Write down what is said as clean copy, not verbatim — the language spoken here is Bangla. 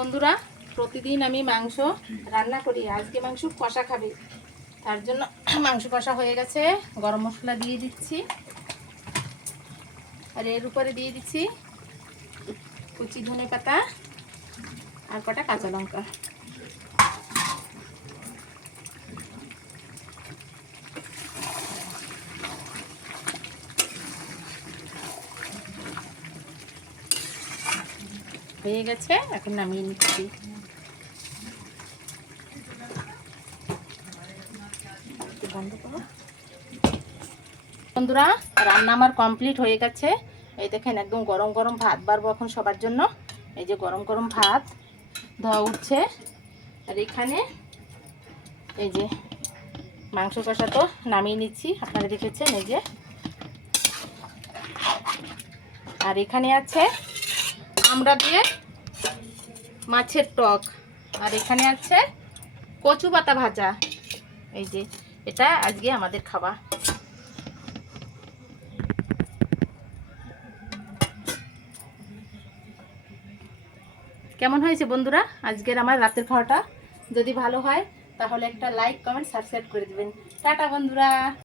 বন্ধুরা, প্রতিদিন আমি মাংস রান্না করি, আজকে মাংস কষা খাবে, তার জন্য মাংস কষা হয়ে গেছে। গরম মশলা দিয়ে দিচ্ছি, আর এর উপরে দিয়ে দিচ্ছি কুচি ধনে পাতা আর কটা কাঁচা লঙ্কা। হয়ে গেছে, এখন নামিয়ে নিচ্ছি। বন্ধুরা, রান্না আমার কমপ্লিট হয়ে গেছে। এই দেখেন, একদম গরম গরম ভাত বাড়বো এখন সবার জন্য। এই যে গরম গরম ভাত ধোয়া উঠছে, আর এখানে এই যে মাংস কষা তো নামিয়ে নিচ্ছি, আপনারা দেখেছেন। এই যে, আর এখানে আছে আমরা দিয়ে মাছের টক, আর এখানে আছে কচু পাতা ভাজা। এই যে এটা আজকে আমাদের খাওয়া। কেমন হয়েছে বন্ধুরা আজকের আমার রাতের খাওয়াটা? যদি ভালো হয় তাহলে একটা লাইক, কমেন্ট, সাবস্ক্রাইব করে দিবেন। টাটা বন্ধুরা।